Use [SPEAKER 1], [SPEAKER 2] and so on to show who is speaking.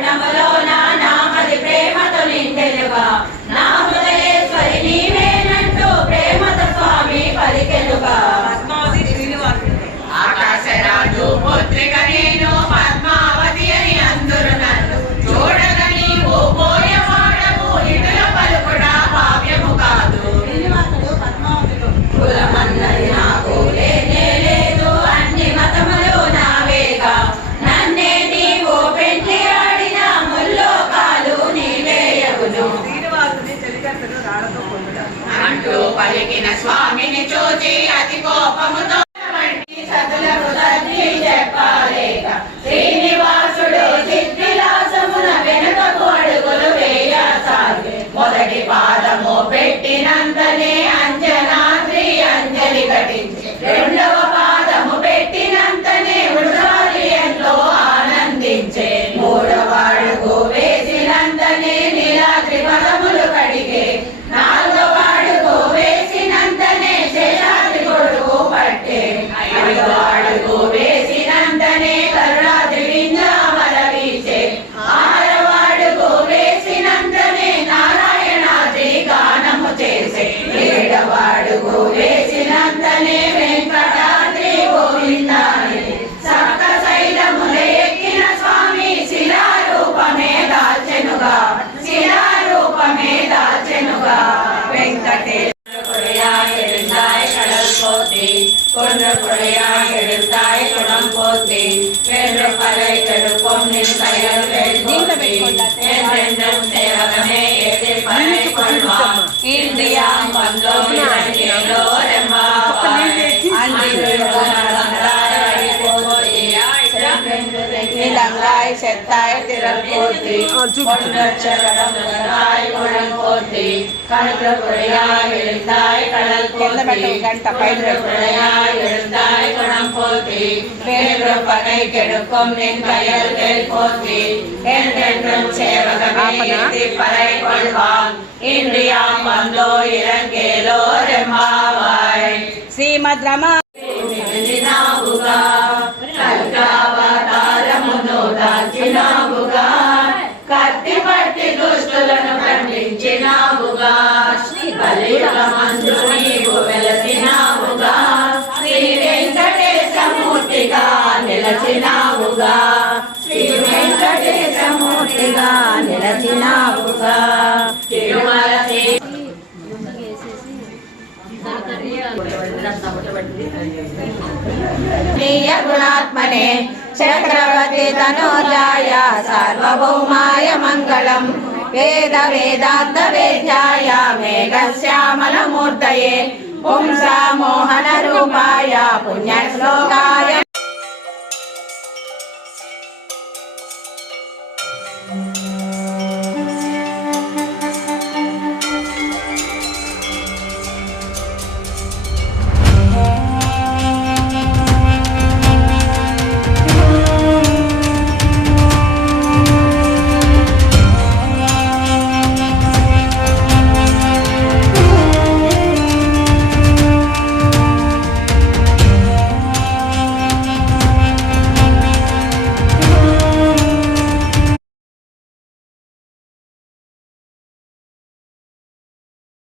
[SPEAKER 1] number పలికిన స్వామిని చూచి అతి కోపముతో இன்றியாம் வந்தோம் என்றோரம்மா நிலங்காய் செத்தாய் திறப்போத்தி கடல் போத்தி கண்ட பயிர் போற்றி வேறுபனை கெடுக்கும் நின் பெயர்கள் போற்றி என்றென்றும் சேவகமே பறை கொள்வான் இன்றியாம் வந்தோ இறங்கேலோ ரெம்மாவாய் ஸ்ரீமத் ரமா కత్తి పట్టి దుస్తులను ఖండించినావుగా బలి రమందుని వెలుగుగా శ్రీ వెంకటేశమూర్తిగా నిలచినావుగా. తిరుమల గుణాత్మనే చక్రవర్తి తనోజాయ సార్వభౌమాయ మంగళం. వేద వేదాంత వేద్యాయ మేఘ శ్యామలమూర్తయే पुंसा मोहनरूपाय पुण्यश्लोकाय